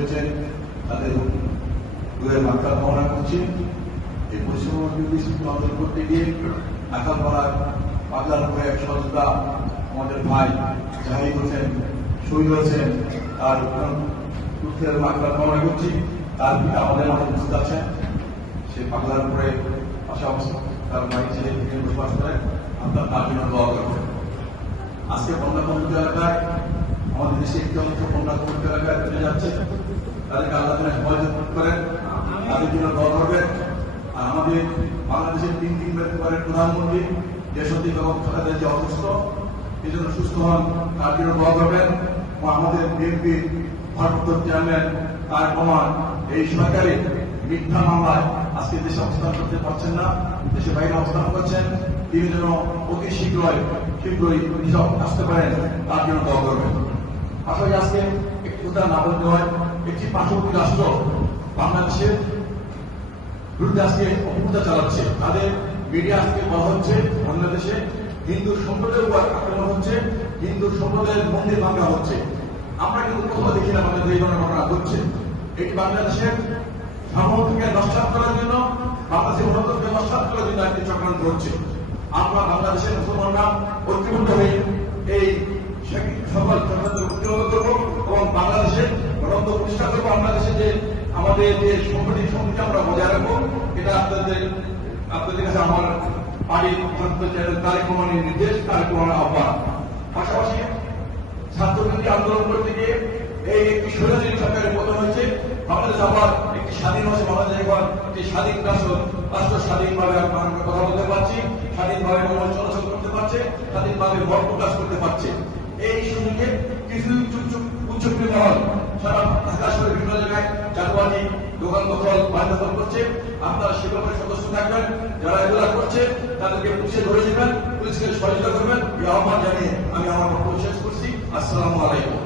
হয়েছেন তাদের দুয়ের মাত্রা কামনা করছি। এই পশ্চিমবঙ্গ অঞ্চল করতে গিয়ে আকালপাড়ার পাগলার উপরে এক সহযোদ্ধা আমাদের ভাই জাহিদ হোসেন শহীদ হয়েছেন, তার দুঃখের মাত্রা কামনা করছি। তার পিতা আমাদের মাঝে উপস্থিত আছেন, সে পাগলার উপরে পাশাপাশি তার ভাই ছেলে বসবাস করেন, আপনার তার জন্য দোয়া করবেন। আজকে বন্যা কবলিত এলাকায় আমাদের দেশে একটি অংশ বন্যা কবলিত এলাকায় চলে যাচ্ছে, তাদেরকে আল্লাহ তাআলা হেফাজত করেন, তাদের জন্য দোয়া করবেন। আর আমাদের বাংলাদেশের 3 বারের প্রধানমন্ত্রী দেশাত্মক এবং তাদের যে অসুস্থ, এই জন্য সুস্থ হন, তার জন্য দোয়া করবেন। আমাদের বিএনপির ভারপ্রাপ্ত চেয়ারম্যান তারেক রহমান এই সরকারি মিথ্যা মামলায় আজকে দেশে অবস্থান করতে পারছেন না, দেশের বাইরে অবস্থান করছেন, তিনি যেন অতি শীঘ্রই আসতে পারেন, তার জন্য দোয়া করবেন। আসলে আজকে একটি কথা না বলতে হয়, একটি পার্শ্ববর্তী রাষ্ট্র বাংলাদেশের বিরুদ্ধে আজকে অপপ্রচার চালাচ্ছে। তাদের মিডিয়া আজকে বলা হচ্ছে বাংলাদেশে হিন্দু সম্প্রদায়ের উপর আক্রমণ হচ্ছে, হিন্দু সম্প্রদায়ের মন্দির ভাঙা হচ্ছে। আমরা কিন্তু কোথাও দেখি না বাংলাদেশে এই ধরনের ঘটনা ঘটছে। এটি বাংলাদেশের সার্বভৌমত্বকে নস্বাত করার জন্য, বাংলাদেশের গণতন্ত্রকে নস্বাত করার জন্য একটি চক্রান্ত হচ্ছে। আমরা বাংলাদেশের মুসলমানরা ঐক্যবদ্ধ হয়ে এই সকল চক্রান্তের প্রতিরোধ করবো এবং বাংলাদেশের গণতন্ত্র প্রতিষ্ঠা করবো। বাংলাদেশে যে আমাদের যে সম্প্রীতি আমরা বজায় রাখবো, এটা আপনাদের কাছে আমার পার্টির তারেক রহমানের নির্দেশ, তারেক রহমানের আহ্বান। পাশাপাশি ছাত্রবিরোধী আন্দোলন করতে গিয়ে এই একটি স্বৈরাচারী সরকারের পতন হয়েছে। বাংলাদেশ আবার একটি স্বাধীন হয়েছে, বাংলাদেশ এবার একটি স্বাধীন রাষ্ট্র, স্বাধীনভাবে আমরা কথা বলতে পারছি, স্বাধীনভাবে চলাচল করতে পারছে, স্বাধীনভাবে মত প্রকাশ করতে পারছে। এই সুযোগে কিছু উচ্চকৃত মহল সারা ঢাকা শহরের বিভিন্ন জায়গায় চাঁদাবাজি, দোকান দখল, বাড়ি দখল করছে। আপনারা সে ব্যাপারে সদস্য থাকবেন, যারা এগুলা করছে তাদেরকে পুলিশে ধরে দেবেন, পুলিশকে সহযোগিতা করবেন। এই আহ্বান জানিয়ে আমি আমার বক্তব্য শেষ করছি। আসসালামু আলাইকুম।